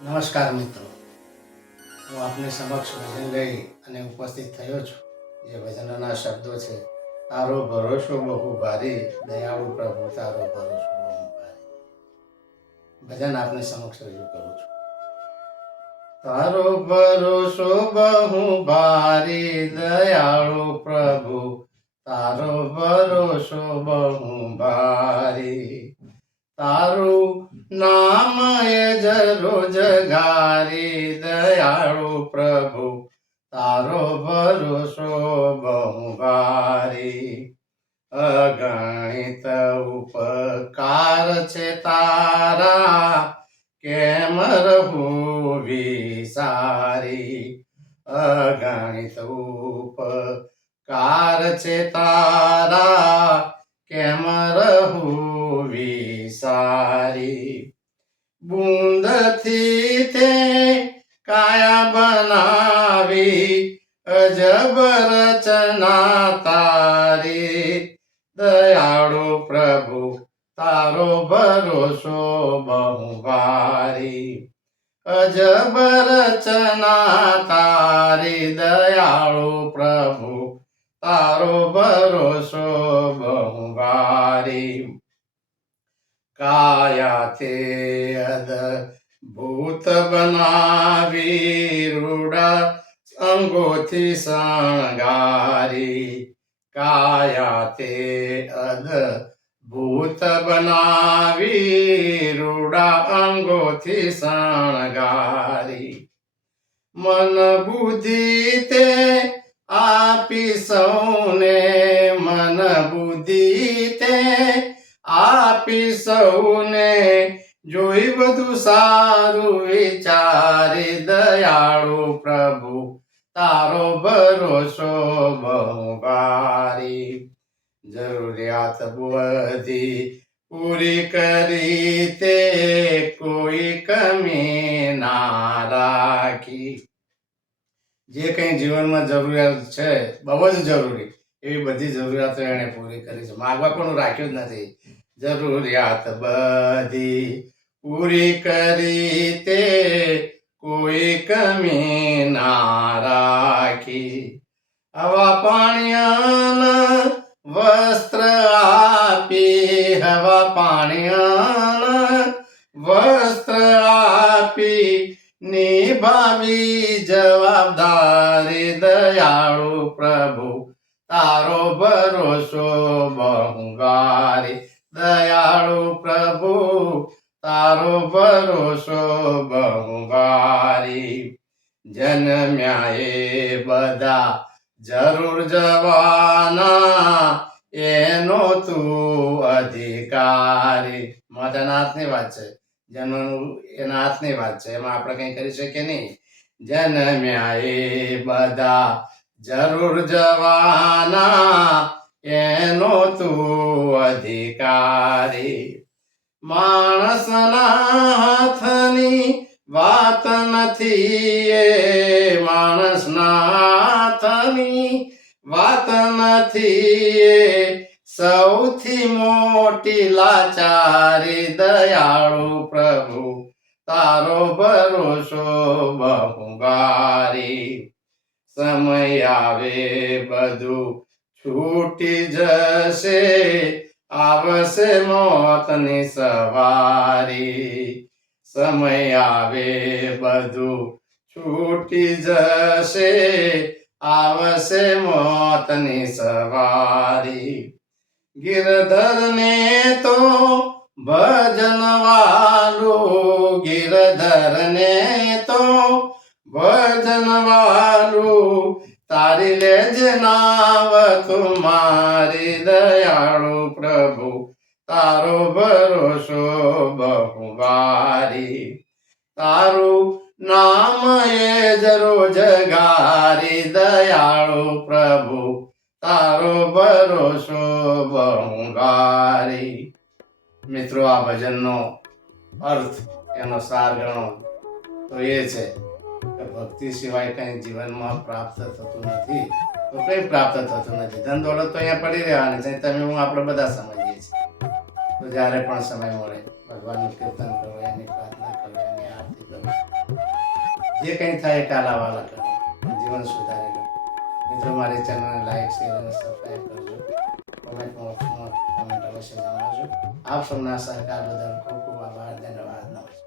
નમસ્કાર મિત્રો, હું આપની સમક્ષ ભજન લઈ અને ઉપસ્થિત થયો છું. જે ભજનના શબ્દો છે, તારો ભરોસો બહુ ભારી, દયાળુ પ્રભુ તારો ભરોસો બહુ ભારી. ભજન આપની સમક્ષ રજૂ કરું છું. તારો ભરોસો બહુ ભારી, દયાળુ પ્રભુ તારો ભરોસો બહુ ભારી. તારું નામ એ રોજગારી, દયાળુ પ્રભુ તારો ભરોસો બહુ ભારી. અગણિત ઉપકાર છે તારા, કેમ રહું વિસારી. અગણિત ઉપકાર છે તારા, કેમ રહું વિસારી. બૂંદથી તે કાયા બનાવી, અજબ રચના તારી. દયાળુ પ્રભુ તારો ભરોસો બહુ ભારી. અજબ રચના તારી, દયાળુ પ્રભુ તારો ભરોસો બહુ ભારી. કાયા તે અદભૂત બનાવી, રૂડા અંગોથી શણગારી. કાયા તે અદભૂત બનાવી, રૂડા અંગોથી શણગારી. મન બુદ્ધિ તે આપી સૌને, મન બુદ્ધિ તે આપી સૌને, જોઈ બધું સારું વિચારી. દયાળુ પ્રભુ તારો ભરોસો બહુ ભારી. જરૂરિયાત બધી પૂરી કરી તે, કોઈ કમી ના રાખી. જે કંઈ જીવનમાં જરૂરિયાત છે, બહુ જ જરૂરી, એવી બધી જરૂરિયાતો એને પૂરી કરી છે. માગવા પણ રાખ્યું જ નથી. જરૂરિયાત બધી પૂરી કરી તે, કોઈ કમી ના રાખી. હવા પાણી વસ્ત્ર આપી, હવા પાણી વસ્ત્ર આપી, નિભાવી જવાબદારી. દયાળુ પ્રભુ તારો ભરોસો બહુ ભારી. દયાળુ પ્રભુ તારો ભરોસો બહુ ભારી. જન્મ્યા એ બધા જરૂર જવાના, એનો તું અધિકારી. માતાના હાથની વાત છે, જન્મનું એના હાથની વાત છે, એમાં આપણે કંઈ કરી શકીએ નહીં. જન્મ્યા એ બધા જરૂર જવાના, એનો તું અધિકારી. માણસના હાથની વાત નથી એ, માણસના હાથની વાત નથી એ, સૌથી મોટી લાચારી. દયાળુ પ્રભુ તારો ભરોસો બહુ ભારી. સમય આવે બધું છૂટી જશે, આવશે મોતની સવારી. સમય આવે બધું છૂટી જશે, આવશે મોતની સવારી. ગિરધરને તો ભજન વાલું, ગિરધરને તો ભજન વાલું, તારી લેજ નાવ તુમારી. દયાળુ પ્રભુ તારો ભરોસો બહુ ભારી. તારું નામ એ જ રોજગારી. દયાળુ પ્રભુ તારો ભરોસો બહુ ભારી. મિત્રો, આ ભજનનો અર્થ, એનો સાર ગણો તો એ છે કે ભક્તિ સિવાય કંઈ જીવનમાં પ્રાપ્ત થતું નથી. તો કંઈ પ્રાપ્ત થતું નથી. ધન દોલત તો અહીંયા પડી રહેવાની છે, તમે હું આપણે બધા સમજીએ છીએ. તો જ્યારે પણ સમય મળે ભગવાનનું કીર્તન કરો, એની પ્રાર્થના કરો, એની આરતી કરો. જે કંઈ થાય એ ટાલાવાલા કરો, જીવન સુધારી લો. મિત્રો મારી ચેનલને લાઈક શેર અને સબસ્ક્રાઈબ કરજો. કોમેન્ટ બોક્સમાં કોમેન્ટ અવશ્ય જણાવજો. આપ સૌના સહકાર બદલ ખૂબ ખૂબ આભાર. ધન્યવાદ. નમસ્કાર.